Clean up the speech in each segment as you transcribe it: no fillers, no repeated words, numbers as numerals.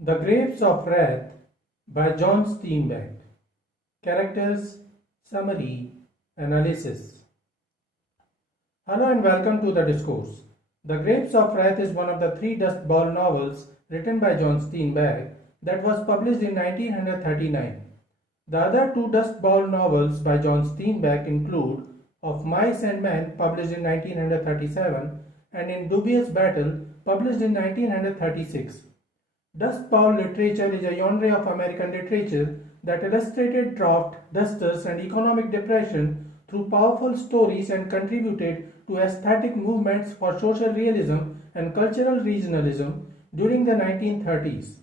The Grapes of Wrath by John Steinbeck. Characters, Summary, Analysis. Hello and welcome to the discourse. The Grapes of Wrath is one of the three Dust Bowl novels written by John Steinbeck that was published in 1939. The other two Dust Bowl novels by John Steinbeck include Of Mice and Men, published in 1937, and In Dubious Battle, published in 1936. Dust Bowl literature is a genre of American literature that illustrated drought, dusters, and economic depression through powerful stories and contributed to aesthetic movements for social realism and cultural regionalism during the 1930s.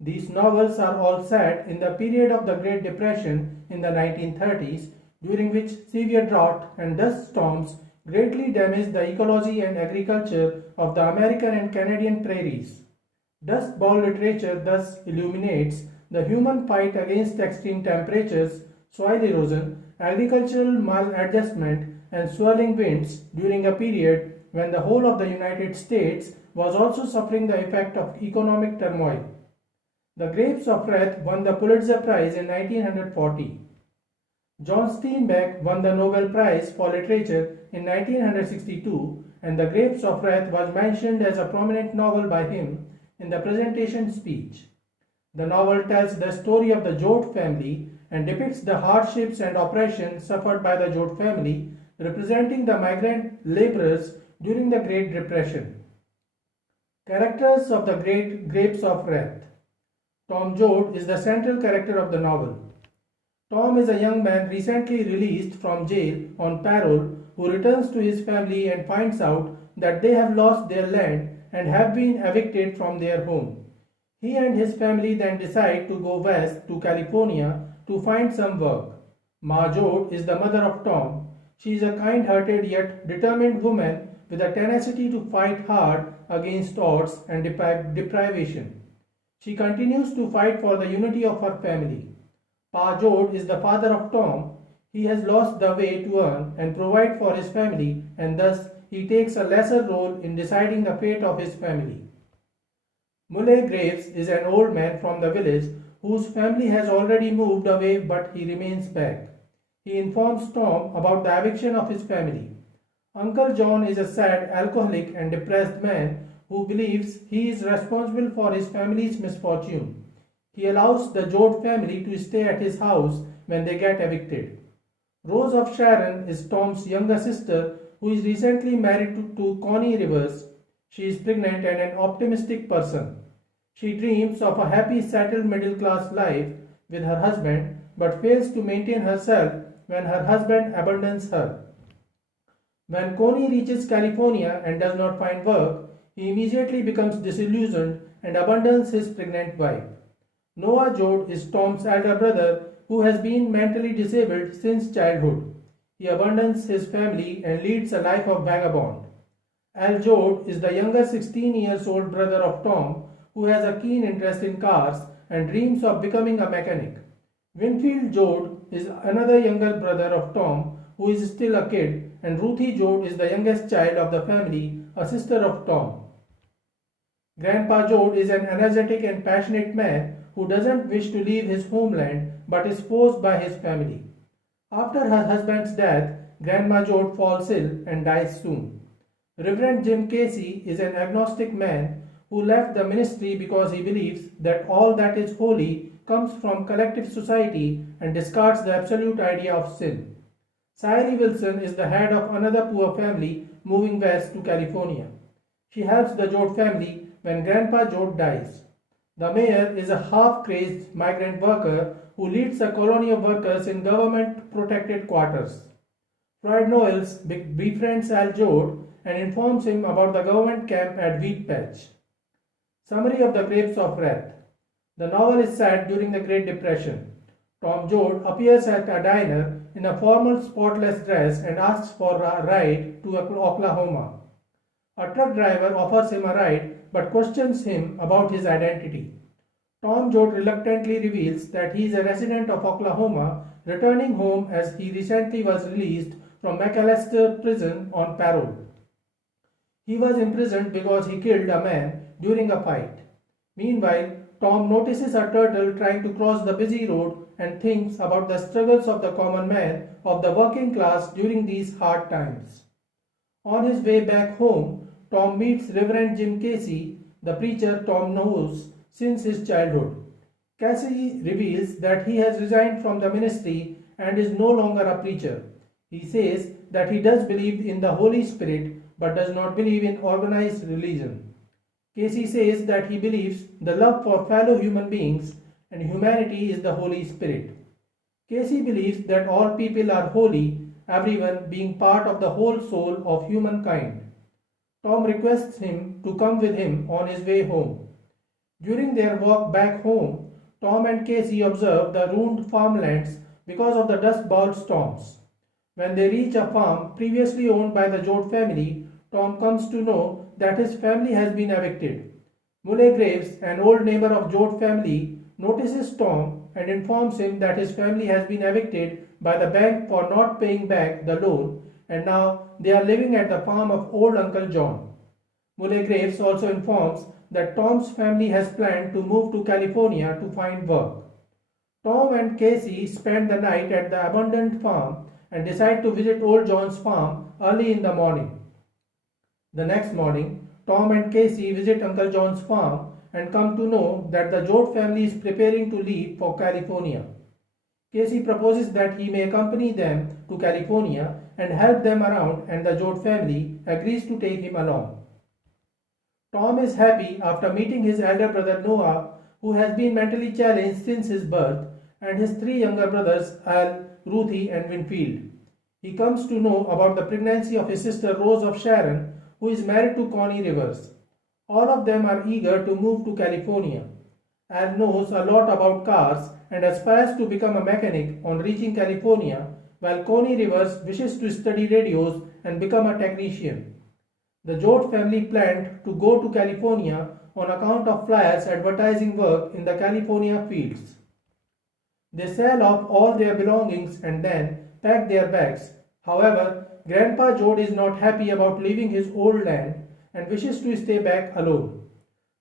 These novels are all set in the period of the Great Depression in the 1930s, during which severe drought and dust storms greatly damaged the ecology and agriculture of the American and Canadian prairies. Dust Bowl literature thus illuminates the human fight against extreme temperatures, soil erosion, agricultural maladjustment, and swirling winds during a period when the whole of the United States was also suffering the effect of economic turmoil. The Grapes of Wrath won the Pulitzer Prize in 1940. John Steinbeck won the Nobel Prize for Literature in 1962, and The Grapes of Wrath was mentioned as a prominent novel by him in the presentation speech. The novel tells the story of the Joad family and depicts the hardships and oppression suffered by the Joad family, representing the migrant laborers during the Great Depression. Characters of the Grapes of Wrath. Tom Joad is the central character of the novel. Tom is a young man recently released from jail on parole who returns to his family and finds out that they have lost their land and have been evicted from their home. He and his family then decide to go west to California to find some work. Ma Joad is the mother of Tom. She is a kind-hearted yet determined woman with a tenacity to fight hard against odds and deprivation. She continues to fight for the unity of her family. Pa Joad is the father of Tom. He has lost the way to earn and provide for his family, and thus he takes a lesser role in deciding the fate of his family. Muley Graves is an old man from the village whose family has already moved away, but he remains back. He informs Tom about the eviction of his family. Uncle John is a sad, alcoholic and depressed man who believes he is responsible for his family's misfortune. He allows the Joad family to stay at his house when they get evicted. Rose of Sharon is Tom's younger sister who is recently married to Connie Rivers. She is pregnant and an optimistic person. She dreams of a happy settled middle class life with her husband but fails to maintain herself when her husband abandons her. When Connie reaches California and does not find work, he immediately becomes disillusioned and abandons his pregnant wife. Noah Joad is Tom's elder brother who has been mentally disabled since childhood. He abandons his family and leads a life of vagabond. Al Joad is the younger 16 years old brother of Tom who has a keen interest in cars and dreams of becoming a mechanic. Winfield Joad is another younger brother of Tom who is still a kid, and Ruthie Joad is the youngest child of the family, a sister of Tom. Grandpa Joad is an energetic and passionate man who doesn't wish to leave his homeland but is forced by his family. After her husband's death, Grandma Joad falls ill and dies soon. Reverend Jim Casey is an agnostic man who left the ministry because he believes that all that is holy comes from collective society and discards the absolute idea of sin. Sairi Wilson is the head of another poor family moving west to California. She helps the Joad family when Grandpa Joad dies. The mayor is a half-crazed migrant worker who leads a colony of workers in government-protected quarters. Floyd Knowles befriends Al Joad and informs him about the government camp at Wheat Patch. Summary of The Grapes of Wrath. The novel is set during the Great Depression. Tom Joad appears at a diner in a formal spotless dress and asks for a ride to Oklahoma. A truck driver offers him a ride but questions him about his identity. Tom Joad reluctantly reveals that he is a resident of Oklahoma, returning home as he recently was released from McAllister prison on parole. He was imprisoned because he killed a man during a fight. Meanwhile, Tom notices a turtle trying to cross the busy road and thinks about the struggles of the common man of the working class during these hard times. On his way back home, Tom meets Reverend Jim Casey, the preacher Tom knows since his childhood. Casey reveals that he has resigned from the ministry and is no longer a preacher. He says that he does believe in the Holy Spirit but does not believe in organized religion. Casey says that he believes the love for fellow human beings and humanity is the Holy Spirit. Casey believes that all people are holy, everyone being part of the whole soul of humankind. Tom requests him to come with him on his way home. During their walk back home, Tom and Casey observe the ruined farmlands because of the Dust Bowl storms. When they reach a farm previously owned by the Joad family, Tom comes to know that his family has been evicted. Muley Graves, an old neighbor of Joad family, notices Tom and informs him that his family has been evicted by the bank for not paying back the loan and now they are living at the farm of old Uncle John. Muley Graves also informs that Tom's family has planned to move to California to find work. Tom and Casey spend the night at the abandoned farm and decide to visit old John's farm early in the morning. The next morning, Tom and Casey visit Uncle John's farm and come to know that the Joad family is preparing to leave for California. Casey proposes that he may accompany them to California and help them around, and the Joad family agrees to take him along. Tom is happy after meeting his elder brother Noah, who has been mentally challenged since his birth, and his three younger brothers Al, Ruthie and Winfield. He comes to know about the pregnancy of his sister Rose of Sharon, who is married to Connie Rivers. All of them are eager to move to California. Al knows a lot about cars and aspires to become a mechanic on reaching California, while Connie Rivers wishes to study radios and become a technician. The Joad family planned to go to California on account of flyers advertising work in the California fields. They sell off all their belongings and then pack their bags. However, Grandpa Joad is not happy about leaving his old land and wishes to stay back alone.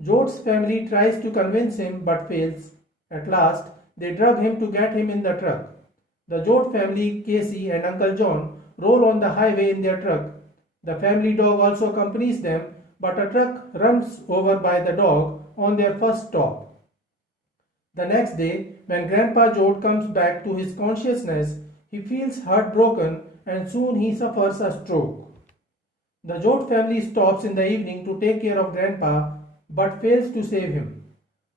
Joad's family tries to convince him but fails. At last, they drug him to get him in the truck. The Joad family, Casey and Uncle John, roll on the highway in their truck. The family dog also accompanies them, but a truck runs over by the dog on their first stop. The next day, when Grandpa Joad comes back to his consciousness, he feels heartbroken and soon he suffers a stroke. The Joad family stops in the evening to take care of Grandpa but fails to save him.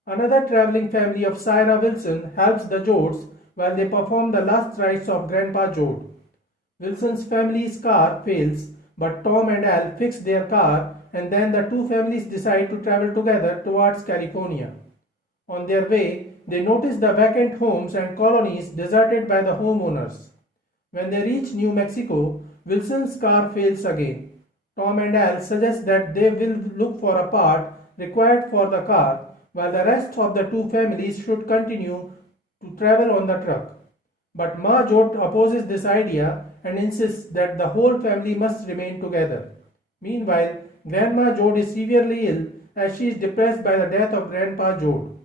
Another traveling family of Sarah Wilson helps the Joads while they perform the last rites of Grandpa Joad. Wilson's family's car fails, but Tom and Al fix their car and then the two families decide to travel together towards California. On their way, they notice the vacant homes and colonies deserted by the homeowners. When they reach New Mexico, Wilson's car fails again. Tom and Al suggest that they will look for a part required for the car, while the rest of the two families should continue to travel on the truck. But Ma Joad opposes this idea and insists that the whole family must remain together. Meanwhile, Grandma Joad is severely ill as she is depressed by the death of Grandpa Joad.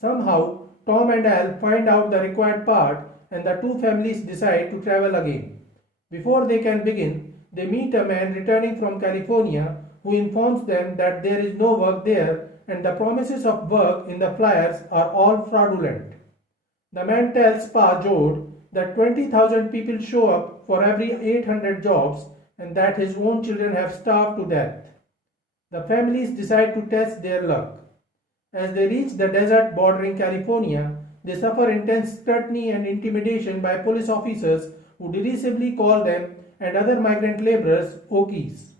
Somehow, Tom and Al find out the required part and the two families decide to travel again. Before they can begin, they meet a man returning from California who informs them that there is no work there and the promises of work in the flyers are all fraudulent. The man tells Pa Joad that 20,000 people show up for every 800 jobs and that his own children have starved to death. The families decide to test their luck. As they reach the desert bordering California, they suffer intense scrutiny and intimidation by police officers who derisively call them and other migrant laborers Okies.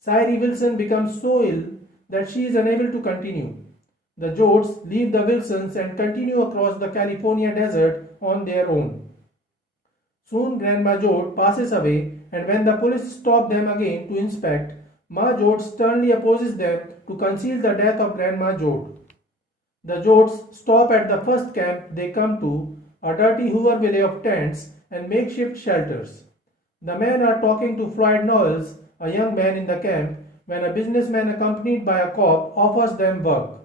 Cyree Wilson becomes so ill that she is unable to continue. The Joads leave the Wilsons and continue across the California desert on their own. Soon Grandma Joad passes away, and when the police stop them again to inspect, Ma Joad sternly opposes them to conceal the death of Grandma Joad. The Joads stop at the first camp they come to, a dirty Hooverville of tents and makeshift shelters. The men are talking to Floyd Knowles, a young man in the camp, when a businessman accompanied by a cop offers them work.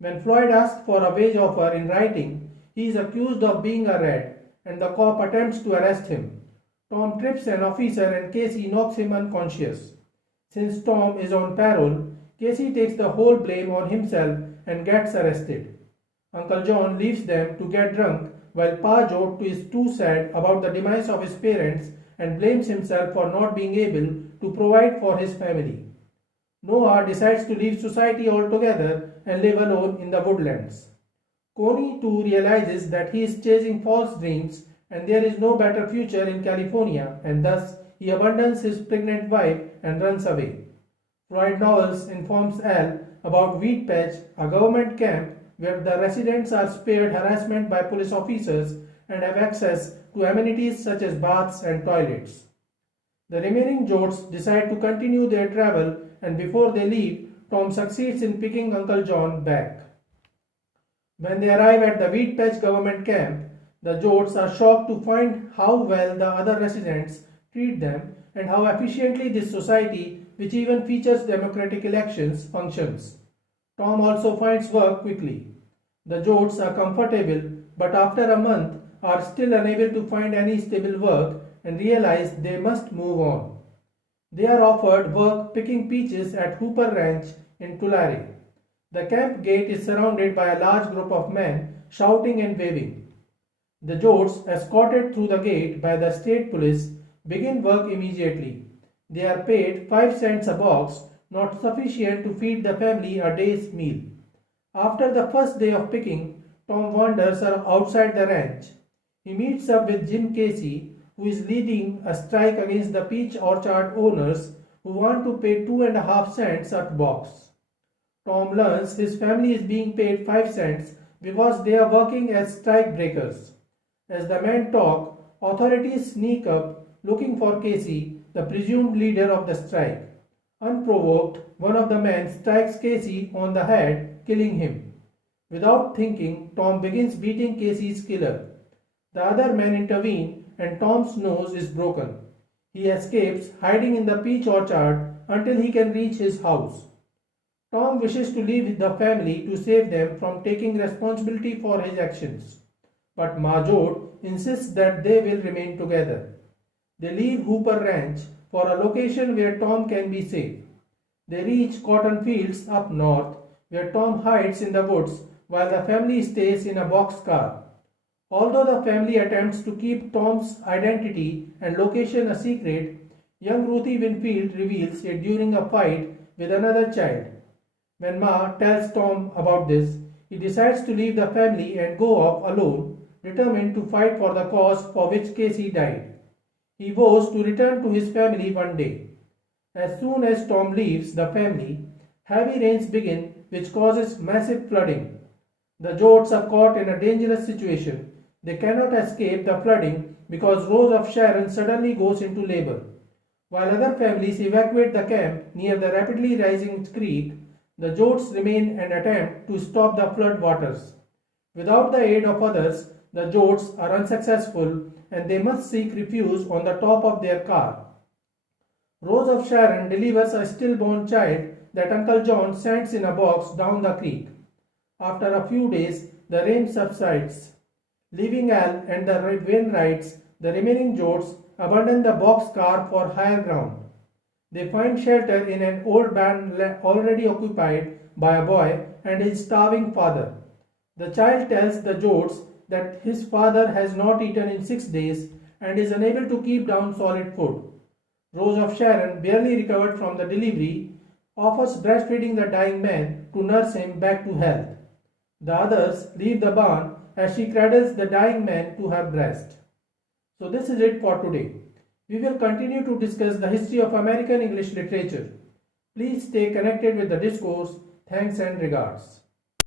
When Floyd asks for a wage offer in writing, he is accused of being a rat and the cop attempts to arrest him. Tom trips an officer and Casey knocks him unconscious. Since Tom is on parole, Casey takes the whole blame on himself and gets arrested. Uncle John leaves them to get drunk while Pa Joe is too sad about the demise of his parents and blames himself for not being able to provide for his family. Noah decides to leave society altogether and live alone in the woodlands. Coney too realizes that he is chasing false dreams and there is no better future in California, and thus he abandons his pregnant wife and runs away. Floyd Knowles informs Al about Wheat Patch, a government camp where the residents are spared harassment by police officers and have access to amenities such as baths and toilets. The remaining Jotes decide to continue their travel, and before they leave, Tom succeeds in picking Uncle John back. When they arrive at the Wheat Patch government camp, the Jotes are shocked to find how well the other residents treat them and how efficiently this society, which even features democratic elections, functions. Tom also finds work quickly. The Jotes are comfortable, but after a month are still unable to find any stable work and realize they must move on. They are offered work picking peaches at Hooper Ranch in Tulare. The camp gate is surrounded by a large group of men shouting and waving. The Jotes, escorted through the gate by the state police, begin work immediately. They are paid 5 cents a box, not sufficient to feed the family a day's meal. After the first day of picking, Tom wanders outside the ranch. He meets up with Jim Casey, who is leading a strike against the peach orchard owners who want to pay 2.5 cents a box. Tom learns his family is being paid 5 cents because they are working as strike breakers. As the men talk, authorities sneak up looking for Casey, the presumed leader of the strike. Unprovoked, one of the men strikes Casey on the head, killing him. Without thinking, Tom begins beating Casey's killer. The other men intervene and Tom's nose is broken. He escapes, hiding in the peach orchard until he can reach his house. Tom wishes to leave the family to save them from taking responsibility for his actions. But Major insists that they will remain together. They leave Hooper Ranch for a location where Tom can be safe. They reach cotton fields up north, where Tom hides in the woods while the family stays in a boxcar. Although the family attempts to keep Tom's identity and location a secret, young Ruthie Winfield reveals it during a fight with another child. When Ma tells Tom about this, he decides to leave the family and go off alone, determined to fight for the cause for which Casey died. He vows to return to his family one day. As soon as Tom leaves the family, heavy rains begin, which causes massive flooding. The Jotes are caught in a dangerous situation. They cannot escape the flooding because Rose of Sharon suddenly goes into labor. While other families evacuate the camp near the rapidly rising creek, the Jotes remain and attempt to stop the flood waters. Without the aid of others, the Jotes are unsuccessful and they must seek refuge on the top of their car. Rose of Sharon delivers a stillborn child that Uncle John sends in a box down the creek. After a few days, the rain subsides. Leaving Al and the Wainwrights, the remaining Jotes abandon the boxcar for higher ground. They find shelter in an old barn already occupied by a boy and his starving father. The child tells the Jotes that his father has not eaten in 6 days and is unable to keep down solid food. Rose of Sharon, barely recovered from the delivery, offers breastfeeding the dying man to nurse him back to health. The others leave the barn as she cradles the dying man to her breast. So this is it for today. We will continue to discuss the history of American English literature. Please stay connected with the discourse. Thanks and regards.